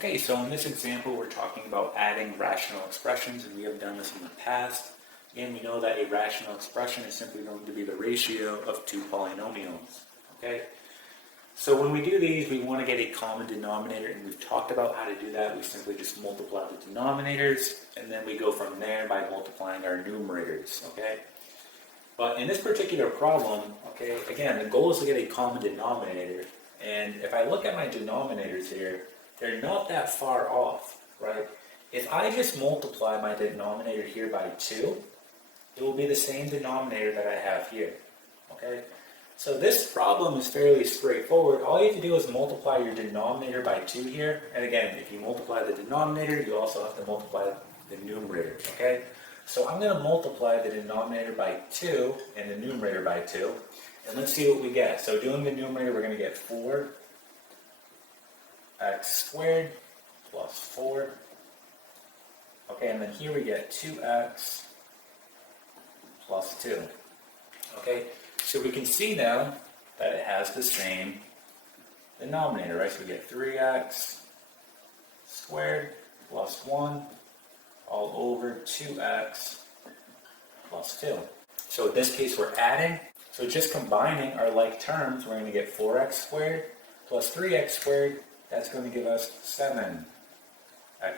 Okay, so in this example, we're talking about adding rational expressions, and we have done this in the past. Again, we know that a rational expression is simply going to be the ratio of two polynomials. Okay, so when we do these, we want to get a common denominator, and we've talked about how to do that. We simply just multiply the denominators, and then we go from there by multiplying our numerators. Okay, but in this particular problem, okay, again, the goal is to get a common denominator, and if I look at my denominators here, they're not that far off, right? If I just multiply my denominator here by 2, it will be the same denominator that I have here, okay? So this problem is fairly straightforward. All you have to do is multiply your denominator by 2 here. And again, if you multiply the denominator, you also have to multiply the numerator, okay? So I'm going to multiply the denominator by 2 and the numerator by 2. And let's see what we get. So doing the numerator, we're going to get 4x squared plus 4. Okay, and then here we get 2x plus 2. Okay, so we can see now that it has the same denominator, right? So we get 3x squared plus 1 all over 2x plus 2. So in this case, we're adding. So just combining our like terms, we're going to get 4x squared plus 3x squared. That's going to give us 7x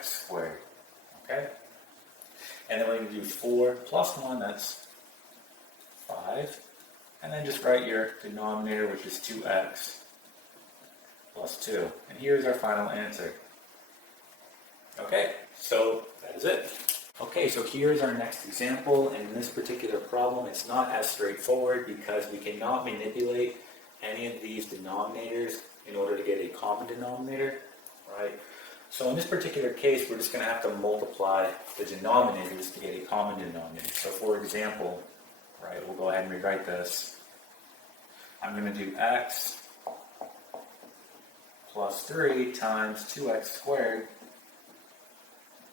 squared, okay? And then we're going to do 4 plus 1, that's 5. And then just write your denominator, which is 2x plus 2. And here's our final answer. Okay, so that is it. Okay, so here's our next example. And in this particular problem, it's not as straightforward because we cannot manipulate any of these denominators in order to get a common denominator, right? So in this particular case, we're just going to have to multiply the denominators to get a common denominator. So for example, right, we'll go ahead and rewrite this. I'm going to do x plus 3 times 2x squared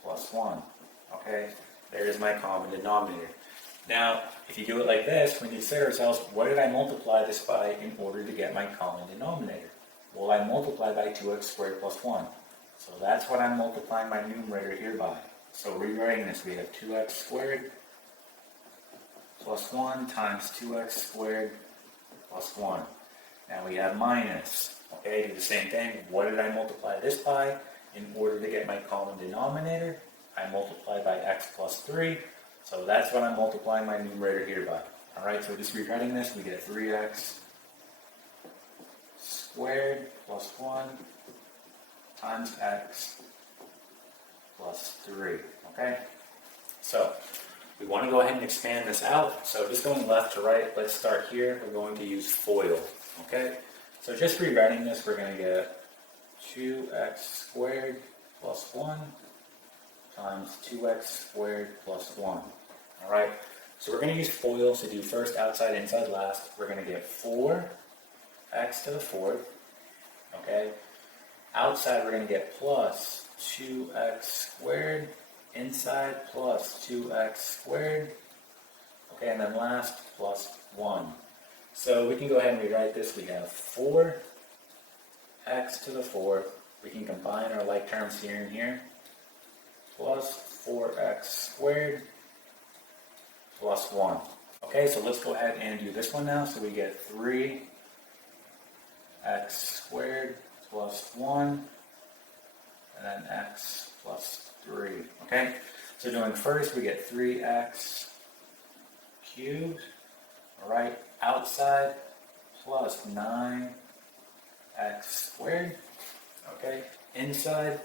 plus 1. Okay, there's my common denominator. Now, if you do it like this, we need to say to ourselves, what did I multiply this by in order to get my common denominator? Well, I multiply by 2x squared plus 1. So that's what I'm multiplying my numerator here by. So rewriting this, we have 2x squared plus 1 times 2x squared plus 1. Now we have minus. Okay, do the same thing. What did I multiply this by in order to get my common denominator? I multiply by x plus 3. So that's what I'm multiplying my numerator here by. Alright, so just rewriting this, we get 3x squared plus 1 times x plus 3. Okay? So we want to go ahead and expand this out. So just going left to right, let's start here. We're going to use FOIL. Okay? So just rewriting this, we're going to get 2x squared plus 1 times 2x squared plus 1. Alright? So we're going to use FOIL to do first outside, inside, last. We're going to get 4x to the 4th. Okay? Outside, we're going to get plus 2x squared. Inside, plus 2x squared. Okay, and then last, plus 1. So we can go ahead and rewrite this. We have 4x to the 4th. We can combine our like terms here and here. Plus 4x squared plus 1. Okay, so let's go ahead and do this one now. So we get 3x squared plus 1, and then x plus 3. Okay, so doing first, we get 3x cubed. Alright, outside plus 9x squared. Okay, inside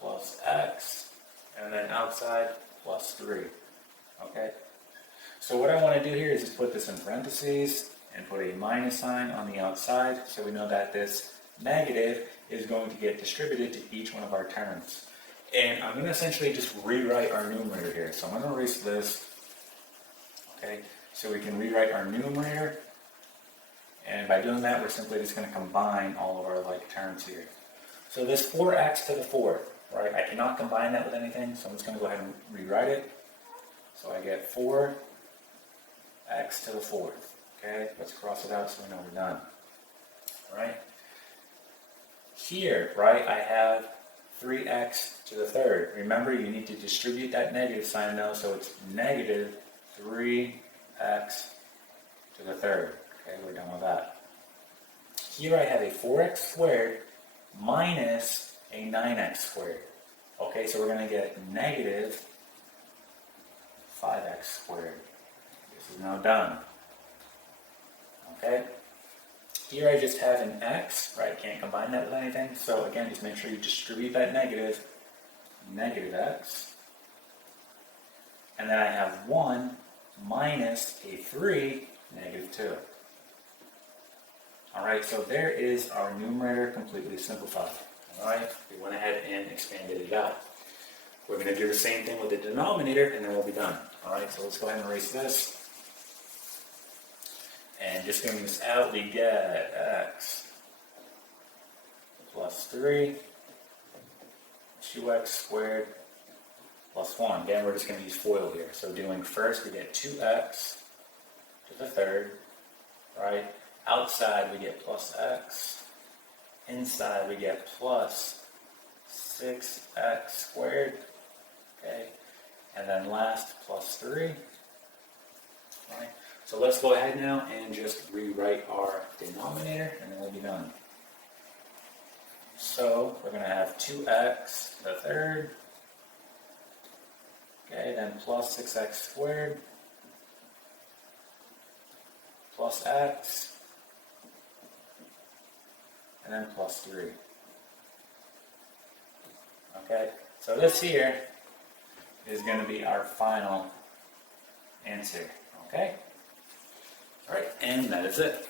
plus x, and then outside plus 3. Okay, so what I want to do here is just put this in parentheses and put a minus sign on the outside, so we know that this negative is going to get distributed to each one of our terms. And I'm going to essentially just rewrite our numerator here. So I'm going to erase this. Okay, so we can rewrite our numerator. And by doing that, we're simply just going to combine all of our like terms here. So this 4x to the 4th, right? I cannot combine that with anything, so I'm just going to go ahead and rewrite it. So I get 4x to the 4th. Okay, let's cross it out so we know we're done. All right. Here, right, I have 3x to the third. Remember, you need to distribute that negative sign now, so it's negative 3x to the third. Okay, we're done with that. Here I have a 4x squared minus a 9x squared. Okay, so we're going to get negative 5x squared. This is now done. Okay, here I just have an x, right? Can't combine that with anything. So again, just make sure you distribute that negative x. And then I have 1 minus a 3, negative 2. Alright, so there is our numerator completely simplified. Alright, we went ahead and expanded it out. We're going to do the same thing with the denominator and then we'll be done. Alright, so let's go ahead and erase this. And just going this out, we get x plus 3, 2x squared plus 1. Again, we're just going to use FOIL here. So doing first, we get 2x to the third, right? Outside, we get plus x. Inside, we get plus 6x squared, okay? And then last, plus 3, right? So let's go ahead now and just rewrite our denominator, and then we'll be done. So we're going to have 2x to the third, okay, then plus 6x squared, plus x, and then plus 3. Okay, so this here is going to be our final answer. Okay? Alright, and that is it.